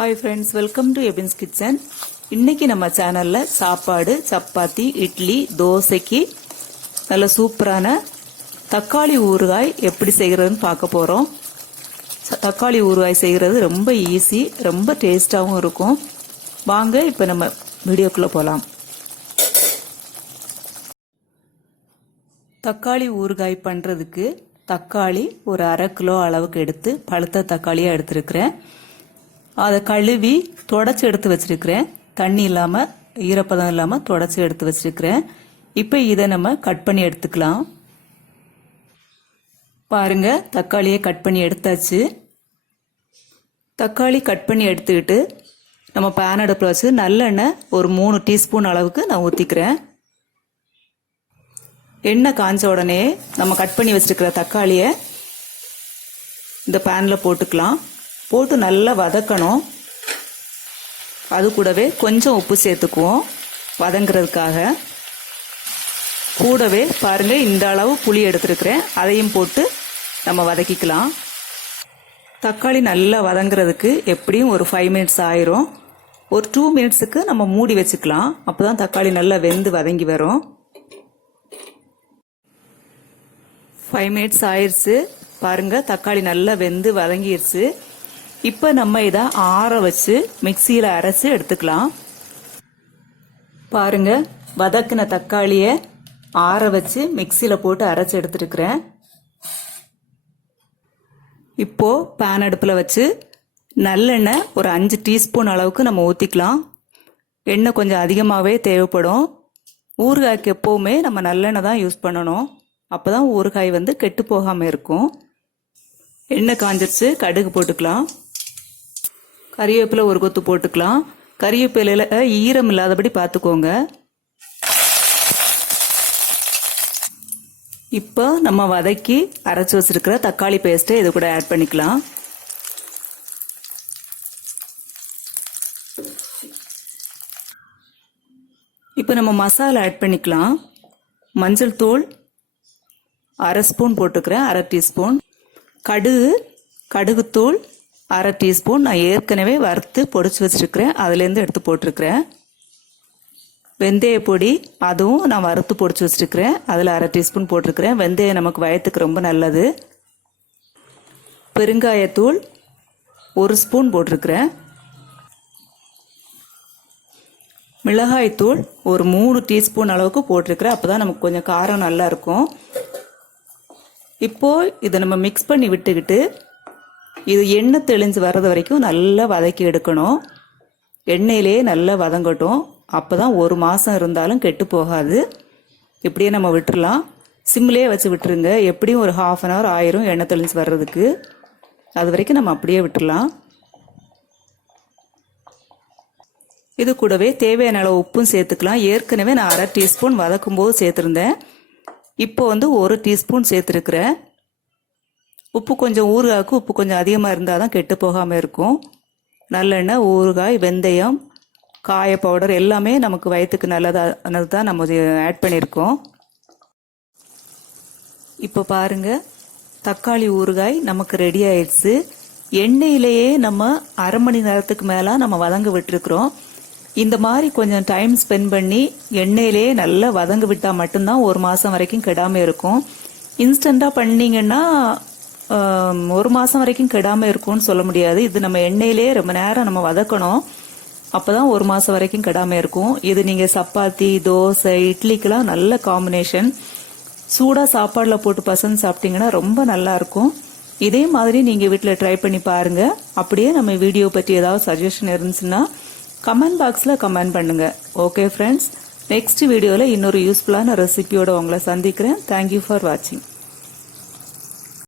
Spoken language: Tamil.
Hi friends, welcome to EBINS KITCHEN. இன்னைக்கு நம்ம சேனல்ல சாப்பாடு, சப்பாத்தி, இட்லி, தோசைக்கு நல்ல சூப்பரான தக்காளி ஊறுகாய் எப்படி செய்யறதுன்னு பார்க்க போறோம். தக்காளி ஊறுகாய் செய்யறது ரொம்ப ஈஸி, ரொம்ப டேஸ்டாவும் இருக்கும். வாங்க இப்போ நம்ம வீடியோக்குள்ள போலாம். தக்காளி ஊறுகாய் பண்றதுக்கு தக்காளி ஒரு 1/2 கிலோ அளவுக்கு எடுத்து பழுத்த தக்காளியா எடுத்துருக்கிறேன். அதை கழுவி தொடச்சி எடுத்து வச்சிருக்கிறேன். தண்ணி இல்லாம ஈரப்பதம் இல்லாம தொடச்சி எடுத்து வச்சிருக்கிறேன். இப்போ இதை நம்ம கட் பண்ணி எடுத்துக்கலாம். பாருங்க, தக்காளியை கட் பண்ணி எடுத்தாச்சு. தக்காளி கட் பண்ணி எடுத்துக்கிட்டு நம்ம பேன் அடுப்பில் வச்சு நல்லெண்ணெய் ஒரு 3 டீஸ்பூன் அளவுக்கு நான் ஊற்றிக்கிறேன். எண்ணெய் காஞ்ச உடனே நம்ம கட் பண்ணி வச்சிருக்கிற தக்காளியை இந்த பேனில் போட்டுக்கலாம். போட்டு நல்லா வதக்கணும். அது கூடவே கொஞ்சம் உப்பு சேர்த்துக்குவோம் வதங்கிறதுக்காக. கூடவே பாருங்க, இந்த அளவு புளி எடுத்துருக்கிறேன், அதையும் போட்டு நம்ம வதக்கிக்கலாம். தக்காளி நல்லா வதங்கிறதுக்கு எப்படியும் ஒரு 5 மினிட்ஸ் ஆயிரும். ஒரு 2 மினிட்ஸுக்கு நம்ம மூடி வச்சுக்கலாம். அப்போதான் தக்காளி நல்லா வெந்து வதங்கி வரும். 5 மினிட்ஸ் ஆயிடுச்சு. பாருங்க, தக்காளி நல்லா வெந்து வதங்கிடுச்சு. இப்போ நம்ம இதை ஆற வச்சு மிக்சியில் அரைச்சு எடுத்துக்கலாம். பாருங்க, வதக்கின தக்காளியை ஆற வச்சு மிக்சியில் போட்டு அரைச்சு எடுத்துருக்கிறேன். இப்போ பேன் அடுப்பில் வச்சு நல்லெண்ணெய் ஒரு 5 டீஸ்பூன் அளவுக்கு நம்ம ஊற்றிக்கலாம். எண்ணெய் கொஞ்சம் அதிகமாகவே தேவைப்படும். ஊறுகாய்க்கு எப்போவுமே நம்ம நல்லெண்ணெய் தான் யூஸ் பண்ணணும். அப்போதான் ஊறுகாய் வந்து கெட்டு போகாமல் இருக்கும். எண்ணெய் காஞ்சிருச்சு, கடுகு போட்டுக்கலாம். கறிவேப்பிலை ஒரு கொத்து போட்டுக்கலாம். கறிவேப்பிலையில் ஈரம் இல்லாதபடி பார்த்துக்கோங்க. இப்போ நம்ம வதக்கி அரைச்சி வச்சிருக்கிற தக்காளி பேஸ்ட்டை இது கூட ஆட் பண்ணிக்கலாம். இப்போ நம்ம மசாலா ஆட் பண்ணிக்கலாம். மஞ்சள் தூள் 1/2 ஸ்பூன் போட்டுக்கிறேன், 1/2 டீஸ்பூன். கடுகுத்தூள் 1/2 டீஸ்பூன். நான் ஏற்கனவே வறுத்து பொடிச்சு வச்சிருக்கிறேன், அதுலேருந்து எடுத்து போட்டிருக்கிறேன். வெந்தய பொடி, அதுவும் நான் வறுத்து பொடிச்சு வச்சிருக்கிறேன், அதில் 1/2 டீஸ்பூன் போட்டிருக்கிறேன். வெந்தயம் நமக்கு வயத்துக்கு ரொம்ப நல்லது. பெருங்காயத்தூள் 1 ஸ்பூன் போட்டிருக்கிறேன். மிளகாய்த்தூள் ஒரு 3 டீஸ்பூன் அளவுக்கு போட்டிருக்கிறேன். அப்போதான் நமக்கு கொஞ்சம் காரம் நல்லா இருக்கும். இப்போ இதை நம்ம மிக்ஸ் பண்ணி விட்டுக்கிட்டு இது எண்ணெய் தெளிஞ்சு வர்றது வரைக்கும் நல்லா வதக்கி எடுக்கணும். எண்ணெயிலேயே நல்லா வதங்கட்டும். அப்போதான் 1 மாதம் இருந்தாலும் கெட்டு போகாது. இப்படியே நம்ம விட்டுடலாம். சிம்லேயே வச்சு விட்டுருங்க. எப்படியும் ஒரு 1/2 அன் ஹவர் ஆயிரும் எண்ணெய் தெளிஞ்சு வர்றதுக்கு. அது வரைக்கும் நம்ம அப்படியே விட்டுடலாம். இது கூடவே தேவையான அளவு உப்பும் சேர்த்துக்கலாம். ஏற்கனவே நான் 1/2 டீஸ்பூன் வதக்கும் போது சேர்த்துருந்தேன். இப்போ வந்து 1 டீஸ்பூன் சேர்த்துருக்கிறேன். உப்பு கொஞ்சம் ஊறுகாய்க்கு உப்பு கொஞ்சம் அதிகமாக இருந்தால் தான் கெட்டு போகாமல் இருக்கும். நல்லெண்ணெய், ஊறுகாய், வெந்தயம், காய பவுடர் எல்லாமே நமக்கு வயிற்றுக்கு நல்லது தான் நம்ம ஆட் பண்ணியிருக்கோம். இப்போ பாருங்க, தக்காளி ஊறுகாய் நமக்கு ரெடி ஆயிடுச்சு. எண்ணெயிலேயே நம்ம 1/2 மணி நேரத்துக்கு மேலே நம்ம வதங்க விட்டுருக்குறோம். இந்த மாதிரி கொஞ்சம் டைம் ஸ்பெண்ட் பண்ணி எண்ணெயிலேயே நல்லா வதங்க விட்டால் மட்டும்தான் 1 மாதம் வரைக்கும் கெடாமல் இருக்கும். இன்ஸ்டண்ட்டாக பண்ணிங்கன்னா 1 மாதம் வரைக்கும் கெடாமல் இருக்கும்னு சொல்ல முடியாது. இது நம்ம எண்ணெயிலேயே ரொம்ப நேரம் நம்ம வதக்கணும். அப்போ தான் 1 மாதம் வரைக்கும் கெடாமல் இருக்கும். இது நீங்கள் சப்பாத்தி, தோசை, இட்லிக்கெல்லாம் நல்ல காம்பினேஷன். சூடாக சாப்பாடில் போட்டு பசங்க சாப்பிட்டீங்கன்னா ரொம்ப நல்லா இருக்கும். இதே மாதிரி நீங்கள் வீட்டில் ட்ரை பண்ணி பாருங்கள். அப்படியே நம்ம வீடியோ பற்றி ஏதாவது சஜஷன் இருந்துச்சுன்னா கமெண்ட் பாக்ஸில் கமெண்ட் பண்ணுங்க. ஓகே ஃப்ரெண்ட்ஸ், நெக்ஸ்ட் வீடியோவில் இன்னொரு யூஸ்ஃபுல்லான ரெசிபியோட உங்களை சந்திக்கிறேன். தேங்க்யூ ஃபார் வாட்சிங்.